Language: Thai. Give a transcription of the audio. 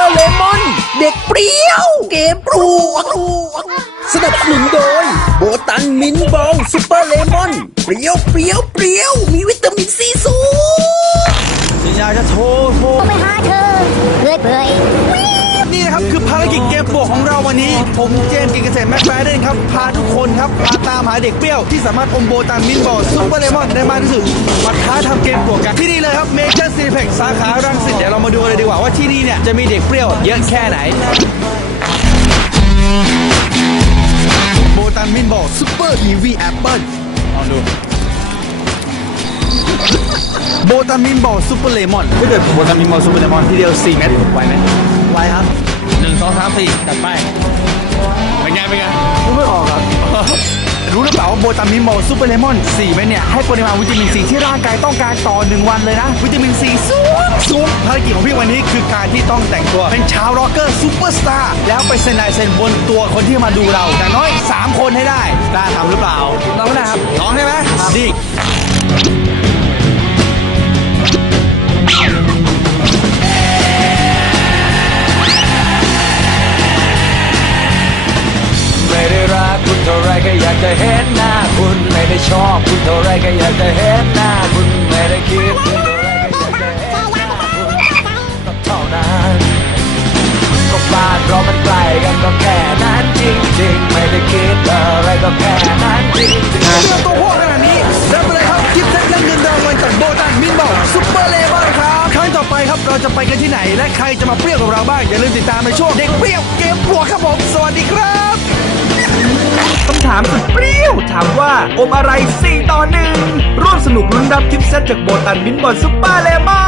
อร์เลมอน เด็กเปรี้ยว เกมปลวกสนับสนุนโดย โบตันมินบอลซูเปอร์เลมอนเปรี้ยวเปรี้ยวเปรี้ยวมีวิตามินซีสูงอยากจะโทรโทรไปหาเธอเรื่อยเปื่อยนี่นะครับคือภารกิจเกมโปรดของเราวันนี้ ผมเจมส์กิจเกษมแม็กแฟร์เดนครับ พาทุกคนครับมาตามหาเด็กเปรี้ยวที่สามารถอมโบตามมินบอลซุปเปอร์เลมอนได้มากที่สุดมาท้าทำเกมโปรดกันที่นี่เลยครับเมเจอร์ซีเพ็กสา จะมีเด็กเปรี้ยวเยอะแค่ไหน โบตันมินบอลซุปเปอร์อีวีแอปเปิลลองดู โบตามินบอลซูเปอร์เลมอนถ้าเกิดโบตามินบอลซูเปอร์เลมอนที่เดียว4เม็ดไหวไหมไหวครับหนึ่งสองสามสี่จัดไปเป็นไงเป็นไงรู้ไม่ออกครับ รู้หรือเปล่าว่าโบตามินบอลซูเปอร์เลมอน4เม็ดเนี่ย ให้ปริมาณวิตามินซีที่ร่างกายต้องการต่อ 1 วันเลยนะ วิตามินซีสูงสูงภาร กิจของพี่วันนี้คือการที่ต้องแต่งตัว เป็นชาวร็อกเกอร์ซูเปอร์สตาร์แล้วไปเซ็นลายเซ็นบนตัวคนที่มาดูเราอย่างน้อย 3 คนให้ได้กล้าทำหรือเปล่าลองก็ได้ครับลองได้ไหมดีไม่ได้รักคุณเท่าไรก็อยากจะเห็นหน้าคุณไม่ได้ชอบคุณเท่าไรก็อยากจะเห็นหน้าคุณไม่ได้คิด เราจะไปกันที่ไหน และใครจะมาเปรี้ยวกับเราบ้าง อย่าลืมติดตามในช่วงเด็กเปรี้ยวเกมปลวกครับผม สวัสดีครับคำถามสุดเปรี้ยว ถามว่าอมอะไร4ต่อหนึ่งร่วมสนุกลุ้นรับกิฟต์เซตจากโบตันมินบอลซุปเปอร์เลมอ